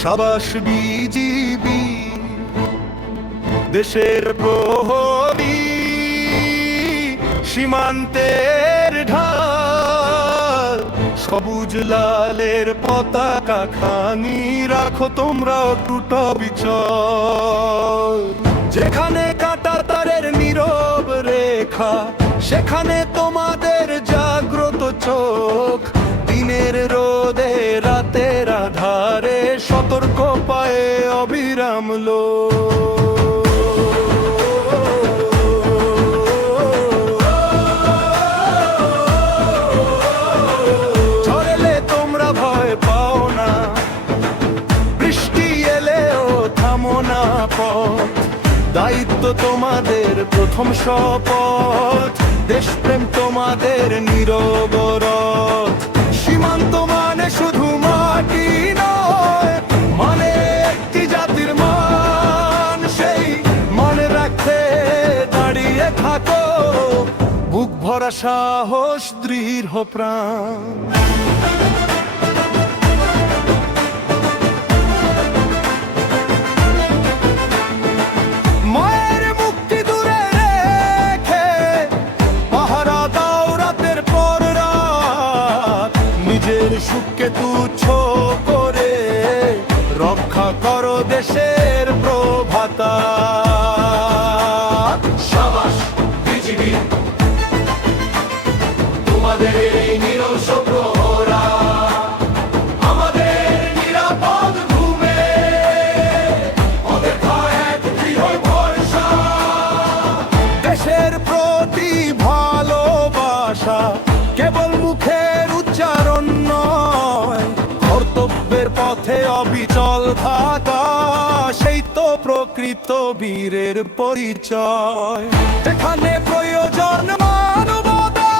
সাবাস বিজিবি, দেশের প্রহরী, সীমান্তের ঢাল, সবুজ লালের পতাকা খানি রাখো তোমরা অটুট অবিচল। যেখানে কাঁটা তারের নীরব রেখা, সেখানে তোমাদের জাগ্রত চোখ। দিনের রোদে রাতের আধারে সতর্ক পায়ে অবিরাম লোক। ঝড়েলে তোমরা ভয় পাও না, বৃষ্টি এলেও থামো না পথ। দায়িত্ব তোমাদের প্রথম শপথ, দেশপ্রেম তোমাদের নীরবরথ। সীমান্ত মানে শুধু মাটি নয়, মানে একটি জাতির মান। সেই মনে রাখতে দাঁড়িয়ে থাকো, বুক ভরা সাহস, দৃঢ় প্রাণ। মায়ের মুক্তি দূরে রেখে পাহারা দাও রাতের পর রাত। নিজের সুখকে তুচ্ছ করে রক্ষা করো দেশের প্রভাতা। সাবাস বিজিবি, তোমাদের এই নিরস প্রহরা আমাদের নিরাপদ ঘুমে, ওদের এক দৃঢ় ভরসা। দেশের প্রতি ভালোবাসা কেবল মুখের উচ্চারণ নয়, কর্তব্যের পথে অবিচল থাকা, সেই তো প্রকৃত বীরের পরিচয়। যেখানে প্রয়োজন মানবতা,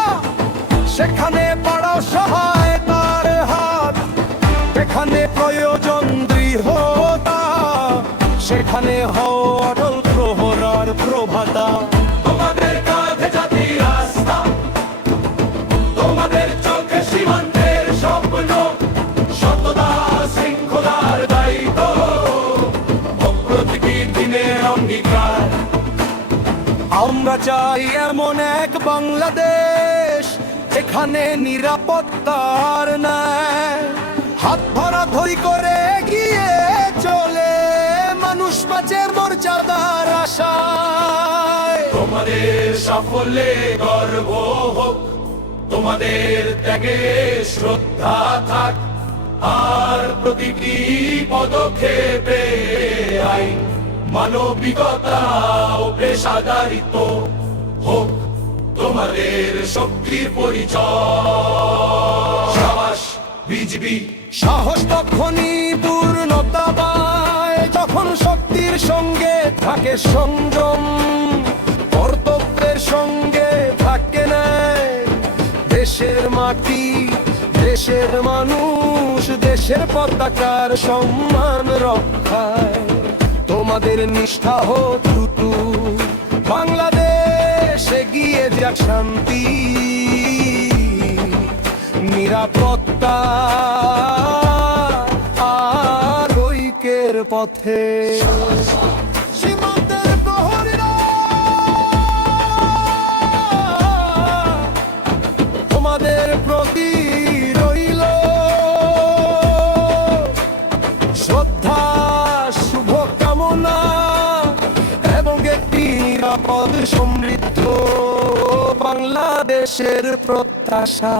সেখানে বাড়াও সহায়তার হাত। যেখানে প্রয়োজন দৃঢ়তা, সেখানে হও অটল প্রহরার প্রভাতা। তোমাদের কাঁধে জাতির রাস্তা, তোমাদের চোখে সীমান্তের স্বপ্ন। সততা শৃঙ্খলার দায়িত্ব, প্রতিটি দিনের অঙ্গীকার। আমরা চাই এমন এক বাংলাদেশ, এখানে নিরাপত্তার ন্যায়। হাত ধরাধরি করে এগিয়ে চলে মানুষ বাঁচে মর্যাদার আশায়। তোমাদের সাফল্যে গর্ব হোক, তোমাদের ত্যাগে শ্রদ্ধা থাক। আর প্রতিটি পদক্ষেপে আইন, মানবিকতা ও পেশাদারিত্ব হোক তোমাদের শক্তির পরিচয়। সাবাস বিজিবি, সাহস তখনই পূর্ণতা পায় যখন শক্তির সঙ্গে থাকে সংযম, কর্তব্যের সঙ্গে থাকে ন্যায়। দেশের মাটি, দেশের মানুষ, দেশের পতাকার সম্মান রক্ষায় তোমাদের নিষ্ঠা হোক টুটু। বাংলাদেশ এগিয়ে যাক শান্তি, নিরাপত্তা আর ঐক্যের পথে। সীমান্তের প্রহরীরা তোমাদের প্রতি রইল শ্রদ্ধা, শুভকামনা এবং একটি নিরাপদ সমৃদ্ধ বাংলাদেশের প্রত্যাশা।